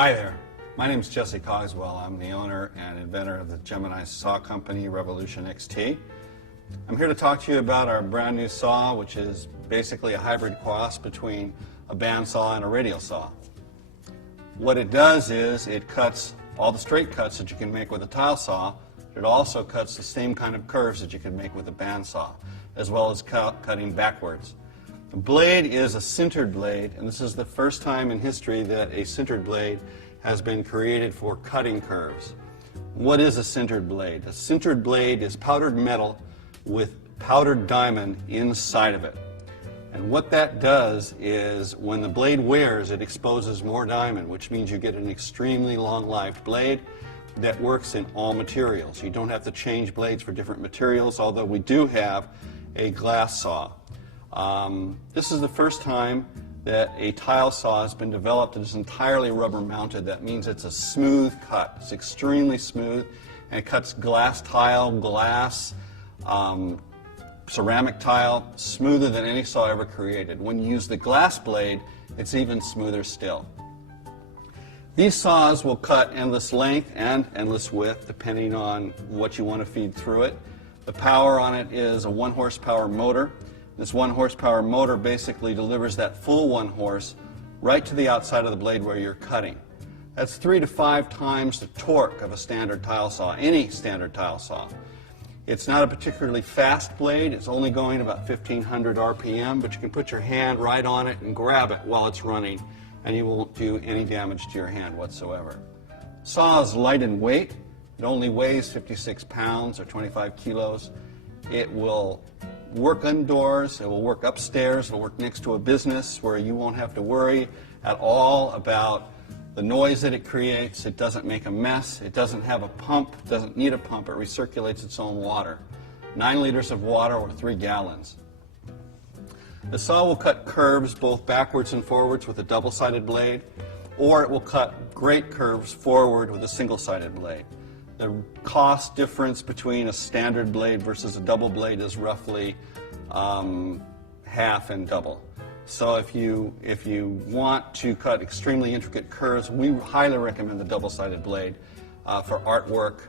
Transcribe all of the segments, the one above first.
Hi there. My name is Jesse Cogswell. I'm the owner and inventor of the Gemini saw company, Revolution XT. I'm here to talk to you about our brand new saw, which is basically a hybrid cross between a bandsaw and a radial saw. What it does is it cuts all the straight cuts that you can make with a tile saw. It also cuts the same kind of curves that you can make with a bandsaw, as well as cutting backwards. The blade is a sintered blade, and this is the first time in history that a sintered blade has been created for cutting curves. What is a sintered blade? A sintered blade is powdered metal with powdered diamond inside of it. And what that does is when the blade wears, it exposes more diamond, which means you get an extremely long-lived blade that works in all materials. You don't have to change blades for different materials, although we do have a glass saw. This is the first time that a tile saw has been developed and is entirely rubber mounted. That means it's a smooth cut. It's extremely smooth, and it cuts glass tile, glass, ceramic tile, smoother than any saw ever created. When you use the glass blade, it's even smoother still. These saws will cut endless length and endless width depending on what you want to feed through it. The power on it is a 1 horsepower motor. This 1 horsepower motor basically delivers that full 1 horse right to the outside of the blade where you're cutting. That's 3 to 5 times the torque of a standard tile saw, any standard tile saw. It's not a particularly fast blade. It's only going about 1500 RPM, but you can put your hand right on it and grab it while it's running, and you won't do any damage to your hand whatsoever. Saw is light in weight. It only weighs 56 pounds or 25 kilos. It will work indoors, it will work upstairs, it will work next to a business where you won't have to worry at all about the noise that it creates. It doesn't make a mess, it doesn't have a pump, it doesn't need a pump, it recirculates its own water. 9 liters of water or 3 gallons. The saw will cut curves both backwards and forwards with a double-sided blade, or it will cut great curves forward with a single-sided blade. The cost difference between a standard blade versus a double blade is roughly half and double. So if you want to cut extremely intricate curves, we highly recommend the double-sided blade for artwork,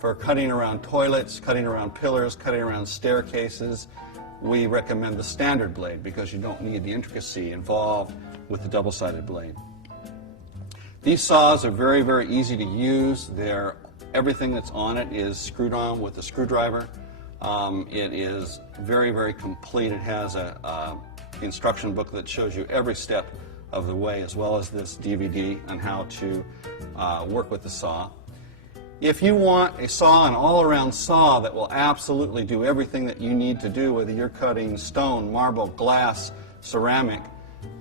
for cutting around toilets, cutting around pillars, cutting around staircases. We recommend the standard blade because you don't need the intricacy involved with the double-sided blade. These saws are very, very easy to use. Everything that's on it is screwed on with a screwdriver. It is very, very complete. It has an instruction book that shows you every step of the way, as well as this DVD on how to work with the saw. If you want a saw, an all-around saw that will absolutely do everything that you need to do, whether you're cutting stone, marble, glass, ceramic,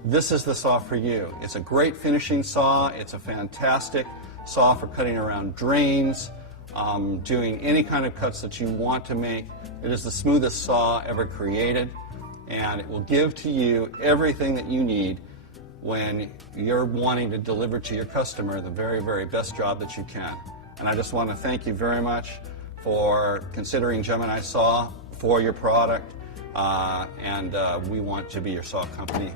this is the saw for you. It's a great finishing saw. It's a fantastic saw for cutting around drains, doing any kind of cuts that you want to make. It is the smoothest saw ever created, and it will give to you everything that you need when you're wanting to deliver to your customer the very, very best job that you can. And I just want to thank you very much for considering Gemini Saw for your product, and we want to be your saw company.